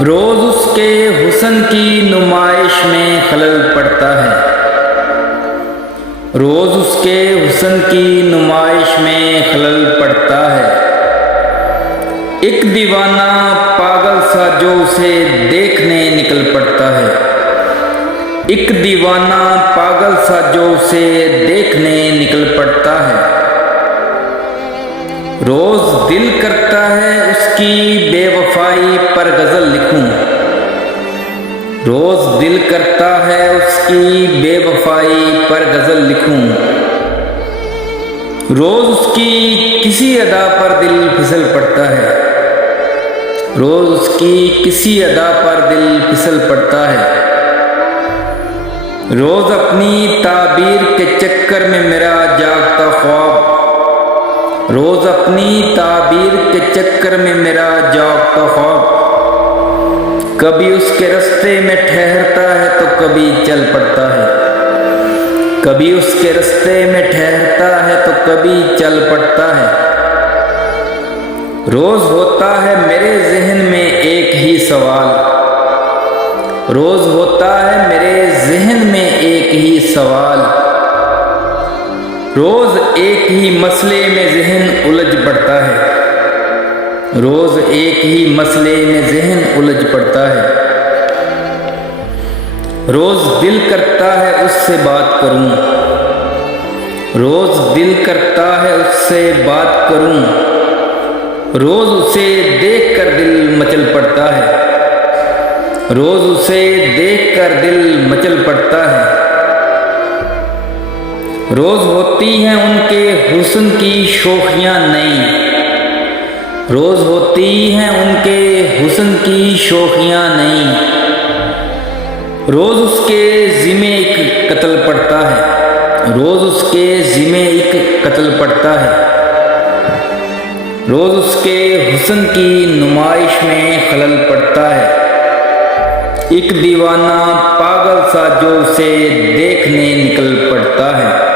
रोज उसके हुस्न की नुमाइश में खलल पड़ता है। रोज उसके हुस्न की नुमाइश में खलल पड़ता है। एक दीवाना पागल सा जो उसे देखने निकल पड़ता है। एक दीवाना पागल सा जो उसे देखने निकल पड़ता है। रोज दिल करता है उसकी बेवफाई पर गजल लिखूं। रोज दिल करता है उसकी बेवफाई पर गजल लिखूं। रोज उसकी किसी अदा पर दिल फिसल पड़ता है। रोज उसकी किसी अदा पर दिल फिसल पड़ता है। रोज अपनी ताबीर के चक्कर में मेरा जागता ख्वाब। रोज अपनी ताबीर के चक्कर में मेरा जागता ख्वाब। कभी उसके रास्ते में ठहरता है तो कभी चल पड़ता है। कभी उसके रास्ते में ठहरता है तो कभी चल पड़ता है। रोज होता है मेरे जहन में एक ही सवाल। रोज होता है मेरे जहन में एक ही सवाल। रोज एक ही मसले में जहन उलझ पड़ता है। रोज एक ही मसले में जहन उलझ पड़ता है। रोज दिल करता है उससे बात करूं। रोज दिल करता है उससे बात करूं। रोज उसे देखकर दिल मचल पड़ता है। रोज उसे देखकर दिल मचल पड़ता है। रोज होती हैं उनके हुस्न की शोखियां नई। रोज होती हैं उनके हुस्न की शोखियां नई। रोज उसके ज़िम्मे एक कत्ल पड़ता है। रोज उसके ज़िम्मे एक कत्ल पड़ता है। रोज उसके हुस्न की नुमाइश में खलल पड़ता है। एक दीवाना पागल सा जो उसे देखने निकल पड़ता है।